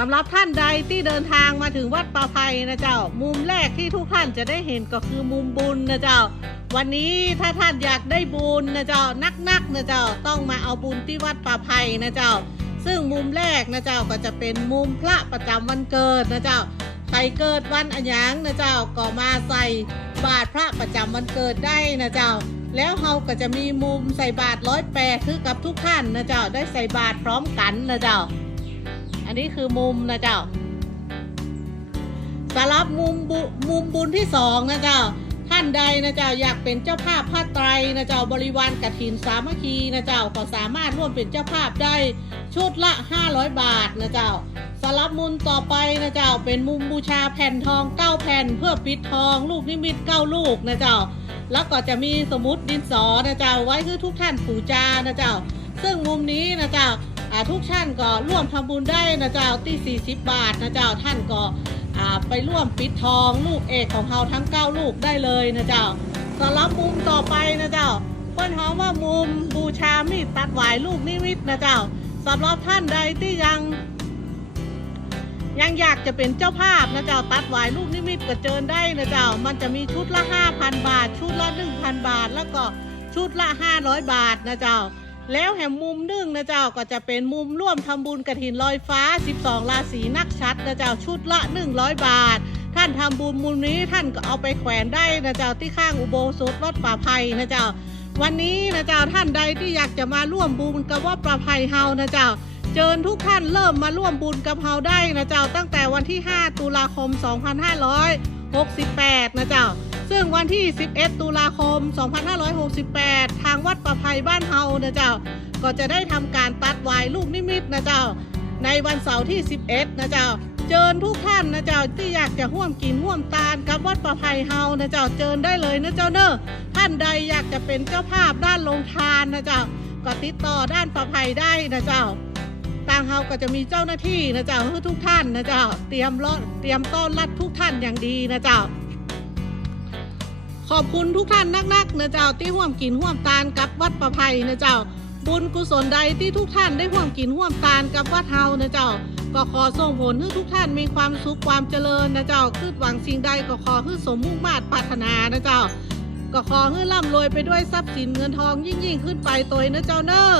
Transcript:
สำหรับท่านใดที่เดินทางมาถึงวัดป่าไพนะเจ้า มุมแรกที่ทุกท่านจะได้เห็นก็คือมุมบุญนะเจ้า วันนี้ถ้าท่านอยากได้บุญนะเจ้านักๆนะเจ้าต้องมาเอาบุญที่วัดป่าไพนะเจ้า ซึ่งมุมแรกนะเจ้าก็จะเป็นมุมพระประจำวันเกิดนะเจ้าใครเกิดวันอันยังนะเจ้าก็มาใส่บาตรพระประจำวันเกิดได้นะเจ้า แล้วเราก็จะมีมุมใส่บาตรร้อยแปดคือกับทุกท่านนะเจ้าได้ใส่บาตรพร้อมกันนะเจ้า อันนี้คือมุมนะเจ้าสำหรับมุมบุมุมบุญที่สองนะเจ้าท่านใดนะเจ้าอยากเป็นเจ้าภาพผ้าไตรนะเจ้าบริวารกฐินสามัคคีนะเจ้าก็สามารถร่วมเป็นเจ้าภาพได้ชุดละ 500 บาทนะเจ้าสำหรับมุมต่อไปนะเจ้าเป็นมุมบูชาแผ่นทอง9แผ่น เพื่อปิดทอง ลูกนิมิต9ลูกนะเจ้าแล้วก็จะมีสมุดดินสอนะเจ้าไว้คือทุกท่านปู่จานะเจ้า ซึ่งมุมนี้นะเจ้า ทุกท่านก็ร่วมทำบุญได้นะเจ้าที่40 บาทนะเจ้าท่านก็ไปร่วมปิดทองลูกเอกของเราทั้ง 9 ลูกได้เลยนะเจ้าสำหรับมุมต่อไปนะเจ้าเปิ้นหอมว่ามุมบูชามีดตัดหวายลูกนิมิตนะเจ้าสำหรับท่านใดที่ยังยังอยากจะเป็นเจ้าภาพนะเจ้าตัดหวายลูกนิมิตก็เจิญได้นะเจ้า มันจะมีชุดละ 5,000 บาท ชุดละ 1,000 บาท แล้วก็ชุดละ 500 บาทนะเจ้า แล้วแหมมุมหนึ่งนะเจ้าก็จะเป็นมุมร่วมทำบุญกระถินลอยฟ้า 12 ราศีนักชัดนะเจ้าชุดละ 100 บาท ท่านทำบุญมุมนี้ท่านก็เอาไปแขวนได้นะเจ้าที่ข้างอุโบสถวัดป่าไผ่นะเจ้า วันนี้นะเจ้าท่านใดที่อยากจะมาร่วมบุญกับวัดป่าไผ่เฮานะเจ้าเชิญทุกท่านเริ่มมาร่วมบุญกับเฮาได้นะเจ้าตั้งแต่วันที่ 5 ตุลาคม 2568 นะเจ้า ซึ่งวันที่ 11 ตุลาคม 2568 ทางวัดประภัยบ้านเฮานะเจ้า ก็จะได้ทำการตัดวายลูกนิมิตนะเจ้า ในวันเสาร์ที่ 11 นะเจ้า เจิญทุกท่านนะเจ้าที่อยากจะร่วมกินร่วมตาลกับวัดประภัยเฮานะเจ้าเจิญได้เลยนะเจ้าเนอะท่านใดอยากจะเป็นเจ้าภาพด้านลงทานนะเจ้าก็ติดต่อด้านประภัยได้นะเจ้าทางเฮาก็จะมีเจ้าหน้าที่นะเจ้าให้ทุกท่านนะเจ้า เตรียมรถเตรียมต้อนรับทุกท่านอย่างดีนะเจ้า ขอบคุณทุกท่านนักๆนะเจ้าที่ร่วมกินร่วมตาลกับวัดประภัยนะเจ้า บุญกุศลใดที่ทุกท่านได้ร่วมกินร่วมตาลกับวัดเฮานะเจ้า ก็ขอส่งผลให้ทุกท่านมีความสุขความเจริญนะเจ้าคือหวังสิ่งใดก็ขอให้สมมุ่งมาตรปรารถนานะเจ้า ก็ขอให้ร่ำรวยไปด้วยทรัพย์สินเงินทองยิ่งยิ่งขึ้นไปตัวนะเจ้าเนอ้อ